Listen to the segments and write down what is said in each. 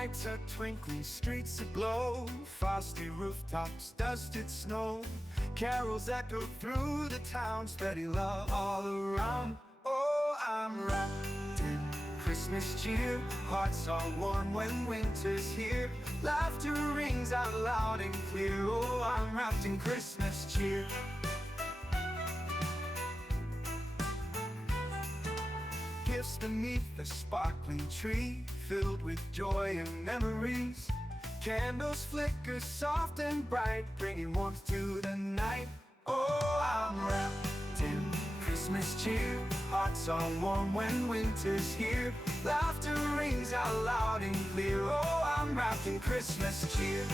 Lights are twinkling, streets aglow, frosty rooftops, dusted snow. Carols echo through the town, steady love all around. Oh, I'm wrapped in Christmas cheer. Hearts are warm when winter's here. Laughter rings out loud and clear. Oh, I'm wrapped in Christmas cheer. Gifts beneath the sparkling tree, filled with joy and memories. Candles flicker soft and bright, bringing warmth to the night. Oh, I'm wrapped in Christmas cheer. Hearts are warm when winter's here. Laughter rings out loud and clear. Oh, I'm wrapped in Christmas cheer.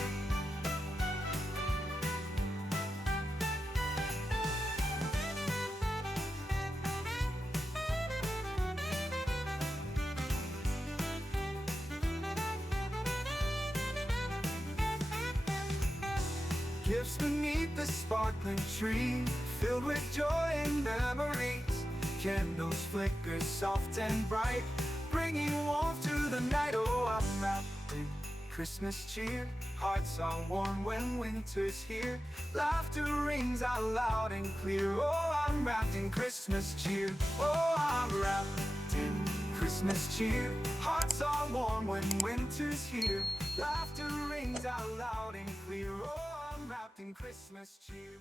Gifts beneath the sparkling tree, filled with joy and memories. Candles flicker soft and bright, bringing warmth to the night. Oh, I'm wrapped in Christmas cheer. Hearts are warm when winter's here. Laughter rings out loud and clear. Oh, I'm wrapped in Christmas cheer. Oh, I'm wrapped in Christmas cheer. Hearts are warm when winter's here. Laughter rings out loud and clear. Oh, I'm wrapped in Christmas cheer.